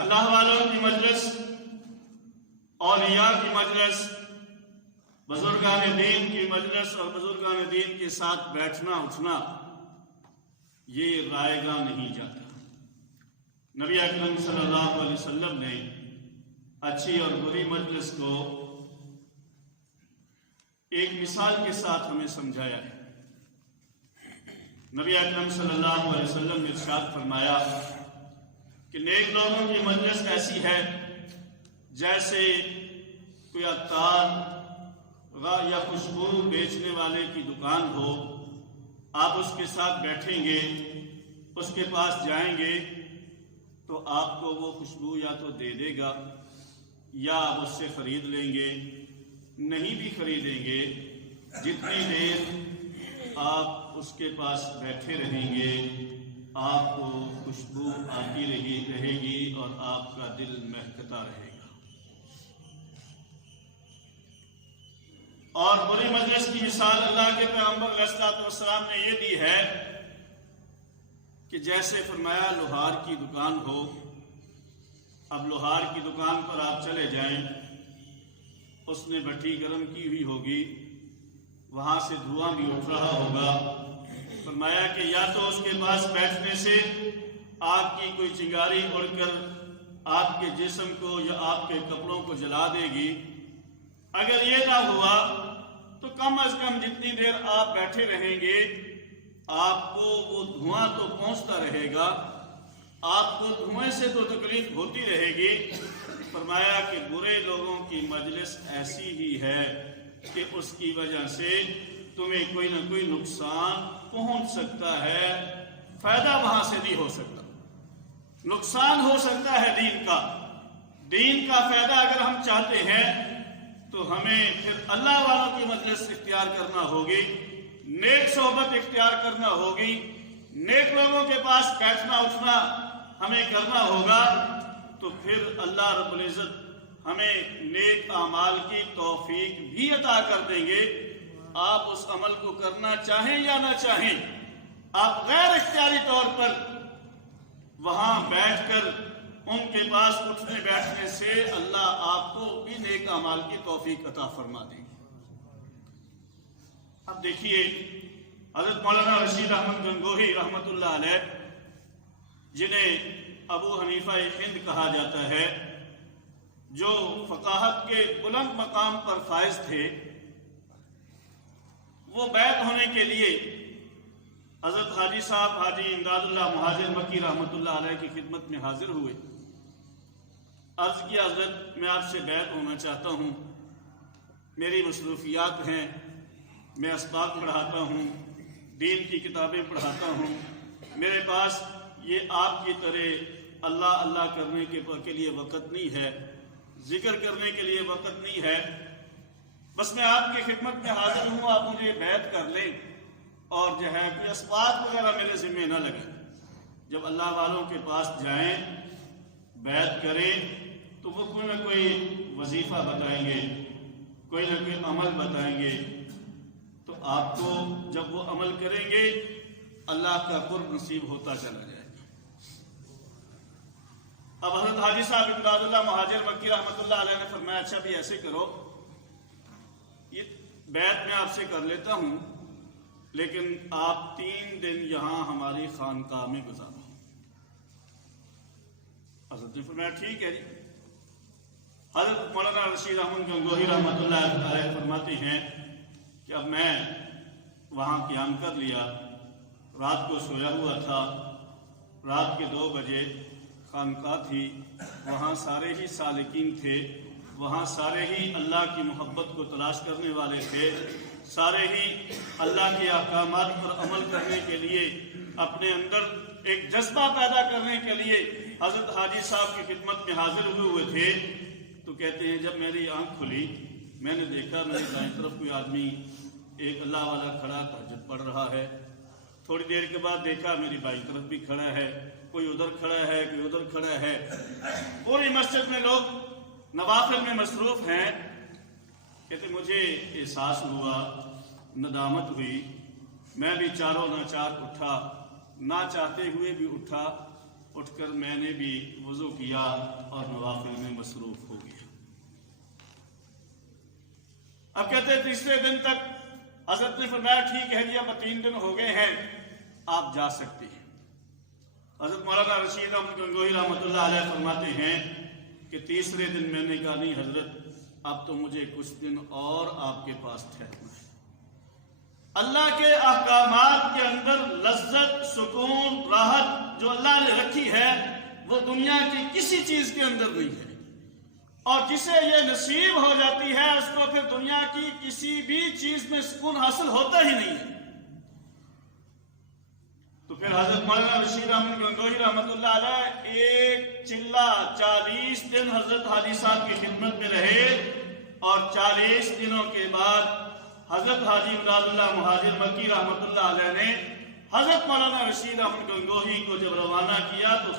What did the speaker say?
اللہ والوں کی مجلس، اولیاء کی مجلس، بزرگان دین کی مجلس اور بزرگان دین کے ساتھ بیٹھنا اٹھنا یہ رائے گاہ نہیں جاتا۔ نبی اکرم صلی اللہ علیہ وسلم نے اچھی اور بری مجلس کو ایک مثال کے ساتھ ہمیں سمجھایا ہے۔ نبی اکرم صلی اللہ علیہ وسلم نے ارشاد فرمایا کہ نیک لوگوں کی مجلس ایسی ہے جیسے کوئی عطار یا خوشبو بیچنے والے کی دکان ہو، آپ اس کے ساتھ بیٹھیں گے، اس کے پاس جائیں گے تو آپ کو وہ خوشبو یا تو دے دے گا یا آپ اس سے خرید لیں گے، نہیں بھی خریدیں گے، جتنی دیر آپ اس کے پاس بیٹھے رہیں گے آپ کو خوشبو آتی رہے گی اور آپ کا دل مہکتا رہے گا۔ اور بری مجلس کی مثال اللہ کے پیغمبر علیہ الصلوۃ والسلام نے یہ دی ہے کہ جیسے فرمایا لوہار کی دکان ہو، اب لوہار کی دکان پر آپ چلے جائیں، اس نے بھٹی گرم کی ہوئی ہوگی، وہاں سے دھواں بھی اٹھ رہا ہوگا، فرمایا کہ یا تو اس کے پاس بیٹھنے سے آگ کی کوئی چنگاری اڑ کر آپ کے جسم کو یا آپ کے کپڑوں کو جلا دے گی، اگر یہ نہ ہوا تو کم از کم جتنی دیر آپ بیٹھے رہیں گے آپ کو وہ دھواں تو پہنچتا رہے گا، آپ کو دھوئیں سے تو تکلیف ہوتی رہے گی۔ فرمایا کہ برے لوگوں کی مجلس ایسی ہی ہے کہ اس کی وجہ سے تمہیں کوئی نہ کوئی نقصان پہنچ سکتا ہے، فائدہ وہاں سے نہیں ہو سکتا، نقصان ہو سکتا ہے دین کا فائدہ اگر ہم چاہتے ہیں تو ہمیں پھر اللہ والوں کی مجلس اختیار کرنا ہوگی، نیک صحبت اختیار کرنا ہوگی، نیک لوگوں کے پاس بیٹھنا اٹھنا ہمیں کرنا ہوگا، تو پھر اللہ رب العزت ہمیں نیک اعمال کی توفیق بھی عطا کر دیں گے۔ آپ اس عمل کو کرنا چاہیں یا نہ چاہیں، آپ غیر اختیاری طور پر وہاں بیٹھ کر ان کے پاس اٹھنے بیٹھنے سے اللہ آپ کو بھی نیک اعمال کی توفیق عطا فرما دیں گے۔ اب دیکھیے حضرت مولانا رشید احمد گنگوہی رحمۃ اللہ علیہ، جنہیں ابو حنیفہ ہند کہا جاتا ہے، جو فقاہت کے بلند مقام پر فائز تھے، وہ بیعت ہونے کے لیے حضرت حاجی صاحب حاجی امداد اللہ مہاجر مکی رحمۃ اللہ علیہ کی خدمت میں حاضر ہوئے، عرض کیا حضرت میں آپ سے بیعت ہونا چاہتا ہوں، میری مصروفیات ہیں، میں اسباق پڑھاتا ہوں، دین کی کتابیں پڑھاتا ہوں، میرے پاس یہ آپ کی طرح اللہ اللہ کرنے کے لیے وقت نہیں ہے، ذکر کرنے کے لیے وقت نہیں ہے، بس میں آپ کی خدمت میں حاضر ہوں، آپ مجھے بیعت کر لیں اور جو ہے کوئی اسباق وغیرہ میرے ذمہ نہ لگے۔ جب اللہ والوں کے پاس جائیں بیعت کریں تو وہ کوئی نہ کوئی وظیفہ بتائیں گے، کوئی نہ کوئی عمل بتائیں گے، تو آپ کو جب وہ عمل کریں گے اللہ کا قرب نصیب ہوتا چلا جائے گا۔ اب حضرت حاجی صاحب امداد اللہ مہاجر مکی رحمۃ اللہ علیہ نے فرمایا اچھا بھی ایسے کرو، یہ بیعت میں آپ سے کر لیتا ہوں لیکن آپ 3 دن یہاں ہماری خانقاہ میں گزارو۔ حضرت نے فرمایا ٹھیک ہے جی۔ حضرت مولانا رشید احمد گنگوہی رحمۃ اللہ علیہ فرماتے ہیں کہ اب میں وہاں قیام کر لیا، رات کو سویا ہوا تھا، رات کے 2 بجے خانقاہ تھی، وہاں سارے ہی سالکین تھے، وہاں سارے ہی اللہ کی محبت کو تلاش کرنے والے تھے، سارے ہی اللہ کے احکامات پر عمل کرنے کے لیے اپنے اندر ایک جذبہ پیدا کرنے کے لیے حضرت حاجی صاحب کی خدمت میں حاضر ہوئے تھے۔ تو کہتے ہیں جب میری آنکھ کھلی میں نے دیکھا میری دائیں طرف کوئی آدمی ایک اللہ والا کھڑا تہجد پڑھ رہا ہے، تھوڑی دیر کے بعد دیکھا میری بائیں طرف بھی کھڑا ہے، کوئی ادھر کھڑا ہے کوئی ادھر کھڑا ہے، پوری مسجد میں لوگ نوافل میں مصروف ہیں۔ کہتے مجھے احساس ہوا، ندامت ہوئی، میں بھی چاروں ناچار اٹھا، نہ چاہتے ہوئے بھی اٹھا اٹھ کر میں نے بھی وضو کیا اور نوافل میں مصروف ہو گیا۔ اب کہتے ہیں تیسرے دن تک حضرت نے فرمایا ٹھیک ہے جی اب 3 دن ہو گئے ہیں، آپ جا سکتے ہیں۔ حضرت مولانا رشید احمد گنگوہی رحمۃ اللہ علیہ فرماتے ہیں کہ تیسرے دن میں نے کہا نہیں حضرت اب تو مجھے کچھ دن اور آپ کے پاس ٹھہرنا ہے۔ اللہ کے احکامات کے اندر لذت، سکون، راحت جو اللہ نے رکھی ہے وہ دنیا کی کسی چیز کے اندر نہیں ہے، اور جسے یہ نصیب ہو جاتی ہے اس کو پھر دنیا کی کسی بھی چیز میں سکون حاصل ہوتا ہی نہیں ہے۔ تو پھر حضرت مولانا رشید احمد گنگوہی رحمۃ اللہ علیہ ایک چلہ 40 دن حضرت حاجی صاحب کی خدمت میں رہے، اور 40 دنوں کے بعد حضرت حاجی مراد اللہ مہاجر مکی رحمۃ اللہ علیہ نے حضرت مولانا رشید احمد گنگوہی کو جب روانہ کیا تو اس کے